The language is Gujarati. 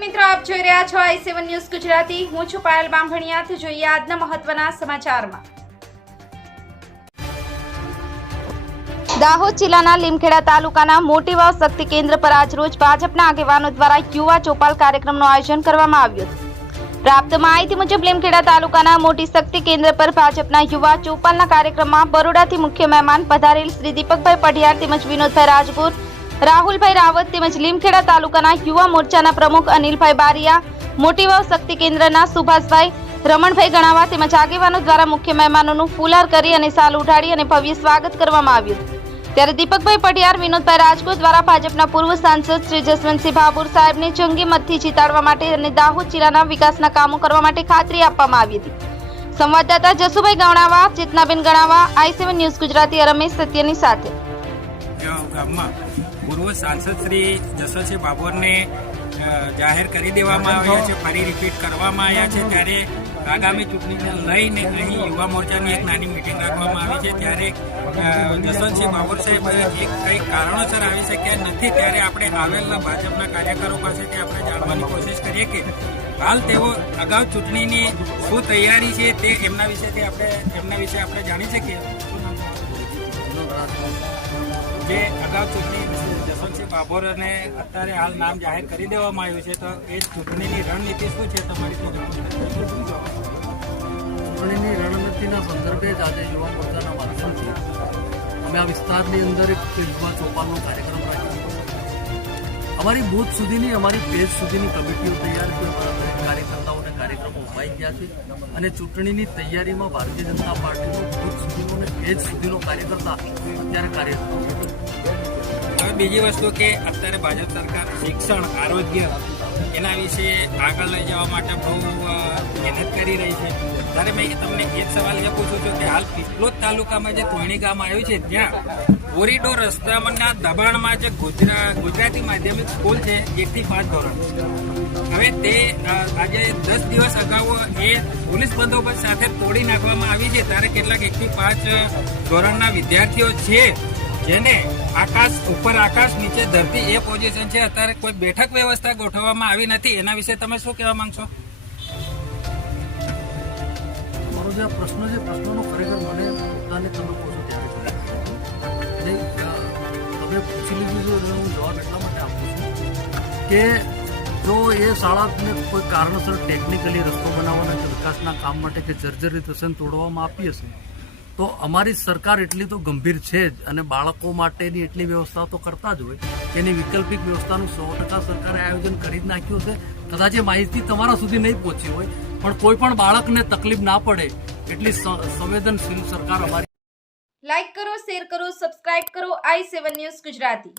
રહ્યા છો આઈ સેવન ન્યૂઝ ગુજરાતી. હું છું પાયલ બામભણિયાથી. જોઈએ આજના મહત્વના સમાચારમાં. દાહોદ જિલ્લાના લીમખેડા તાલુકાના મોટી વાવ શક્તિ કેન્દ્ર પર આજરોજ ભાજપના આગેવાનો દ્વારા યુવા ચોપાલ કાર્યક્રમનું આયોજન કરવામાં આવ્યું પ્રાપ્ત માહિતી મુજબ લીમખેડા તાલુકાના મોટી શક્તિ કેન્દ્ર પર ભાજપના યુવા ચોપાલના કાર્યક્રમમાં બરોડાથી મુખ્ય મહેમાન પધારેલ શ્રી દીપકભાઈ પઢિયાર તેમજ વિનોદભાઈ રાજગુર રાહુલભાઈ રાવત તેમજ લીમખેડા તાલુકાના યુવા મોરચાના પ્રમુખ અનિલભાઈ બારિયા મોટીવાવ શક્તિ કેન્દ્રના સુભાષભાઈ, રમણભાઈ ગણાવા તેમજ આગેવાનો દ્વારા મુખ્ય મહેમાનોનું ફુલાર કરી અને સાલ ઉઠાડી અને ભવ્ય સ્વાગત કરવામાં આવ્યું. ત્યારે દીપકભાઈ પટિયાર, વિનોદભાઈ રાજકોટ દ્વારા ભાજપના પૂર્વ સાંસદ શ્રી જસવંતસિંહ ભાભોર સાહેબને જંગી મતથી જીતાડવા માટે અને દાહોદ જિલ્લાના વિકાસના કામો કરવા માટે ખાતરી આપવામાં આવી હતી. સંવાદદાતા જસુભાઈ ગણાવા, ચેતનાબેન ગણાવા, આઈ ન્યૂઝ ગુજરાતી રમેશ સત્યની સાથે. પૂર્વ સાંસદ શ્રી જશવંતસિંહ બાબરને જાહેર કરી દેવામાં આવ્યા છે, ફરી રિપીટ કરવામાં આવ્યા છે ત્યારે આગામી ચૂંટણીને લઈને અહીં યુવા મોરચાની એક નાની મિટિંગ રાખવામાં આવી છે ત્યારે જસવંતસિંહ બાબર સાહેબ એક કંઈક કારણોસર આવી શક્યા નથી, ત્યારે આપણે આવેલના ભાજપના કાર્યકરો પાસેથી આપણે જાણવાની કોશિશ કરીએ કે હાલ તેઓ અગાઉ ચૂંટણીની શું તૈયારી છે તે એમના વિશેથી આપણે, એમના વિશે આપણે જાણી શકીએ? જે અગાઉ ચૂંટણી બાબોરને અત્યારે હાલ નામ જાહેર કરી દેવામાં આવ્યું છે તો એ ચૂંટણીની રણનીતિ શું છે તમારી ચૂંટણીની રણનીતિના સંદર્ભે જ આજે યુવા મોરચાના માધ્યમથી અમે આ વિસ્તારની અંદર એક યુવા ચોપાલનો કાર્યક્રમ રાખ્યો અમારી બૂથ સુધીની, અમારી પેજ સુધીની કમિટીઓ તૈયાર છે. કાર્યકર્તાઓને કાર્યક્રમો અપાઈ ગયા છે. અને ચૂંટણીની તૈયારીમાં ભારતીય જનતા પાર્ટીનો બૂથ સુધીનો અને પેજ સુધીનો કાર્યકર્તા અત્યારે કાર્યરત બીજી વસ્તુ કે અત્યારે ભાજપ સરકાર શિક્ષણ, આરોગ્ય એના વિશે આગળ લઈ જવા માટે બહુ મહેનત કરી રહી છે. ત્યારે મેં તમને એક સવાલ એ પૂછું છું કે હાલ પીપલોદ તાલુકામાં જે તોણી ગામ આવ્યું છે, ત્યાં કોરિડોર રસ્તાના દબાણમાં જે ગુજરાત ગુજરાતી માધ્યમિક સ્કૂલ છે, એકથી પાંચ ધોરણ. હવે તે આજે દસ દિવસ અગાઉ એ પોલીસ બંદોબસ્ત સાથે તોડી નાખવામાં આવી છે. ત્યારે કેટલાક એકથી પાંચ ધોરણના વિદ્યાર્થીઓ છે જેને આકાશ ઉપર આકાશ નીચે ધરતી એ પોઝિશન છે, અત્યારે કોઈ બેઠક વ્યવસ્થા ગોઠવવામાં આવી નથી. એના વિશે તમે શું કહેવા માંગશો? તમારો જે પ્રશ્ન છે પ્રશ્નનો ખરેખર મને પોતાને તમે પૂછો ત્યારે તમે પૂછી લીધું છે હું જવાબ એટલા માટે આપું છું કે જો એ શાળાને કોઈ કારણસર ટેકનિકલી રસ્તો બનાવવાના કે વિકાસના કામ માટે કે જર્જરિત હશે તોડવામાં આપી હશે તો અમારી સરકાર એટલી તો ગંભીર છે જ અને બાળકો માટેની એટલી વ્યવસ્થા તો કરતા જ હોય. એની વૈકલ્પિક વ્યવસ્થાનું સો ટકા સરકારે આયોજન કરી જ નાખ્યું છે. કદાચ એ માહિતી તમારા સુધી નહીં પહોંચી હોય, પણ કોઈ પણ બાળકને તકલીફ ના પડે એટલી સંવેદનશીલ સરકાર અમારી લાઈક કરો, શેર કરો, સબસ્ક્રાઇબ કરો, આઈ સેવન ન્યૂઝ ગુજરાતી.